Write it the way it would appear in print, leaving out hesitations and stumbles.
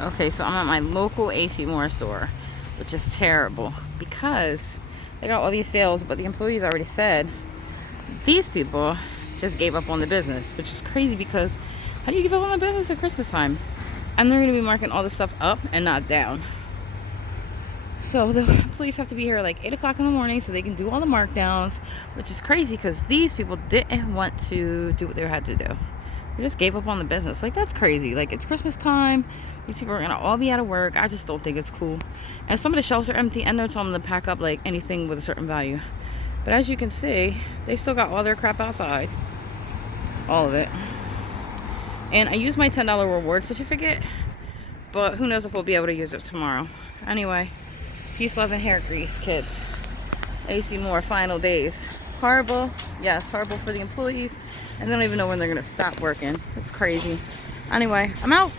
Okay, so I'm at my local AC Moore store, which is terrible because they got all these sales, but the employees already said these people just gave up on the business, which is crazy because how do you give up on the business at Christmas time? And they're going to be marking all this stuff up and not down. So the employees have to be here like 8 o'clock in the morning so they can do all the markdowns, which is crazy because these people didn't want to do what they had to do. They just gave up on the business. Like, that's crazy. Like, it's Christmas time. These people are going to all be out of work. I just don't think it's cool. And some of the shelves are empty, and they're telling them to pack up like anything with a certain value. But as you can see, they still got all their crap outside. All of it. And I used my $10 reward certificate, but who knows if we'll be able to use it tomorrow. Anyway, peace, love, and hair grease, kids. AC Moore final days. Horrible. Yes, horrible for the employees. And they don't even know when they're going to stop working. It's crazy. Anyway, I'm out.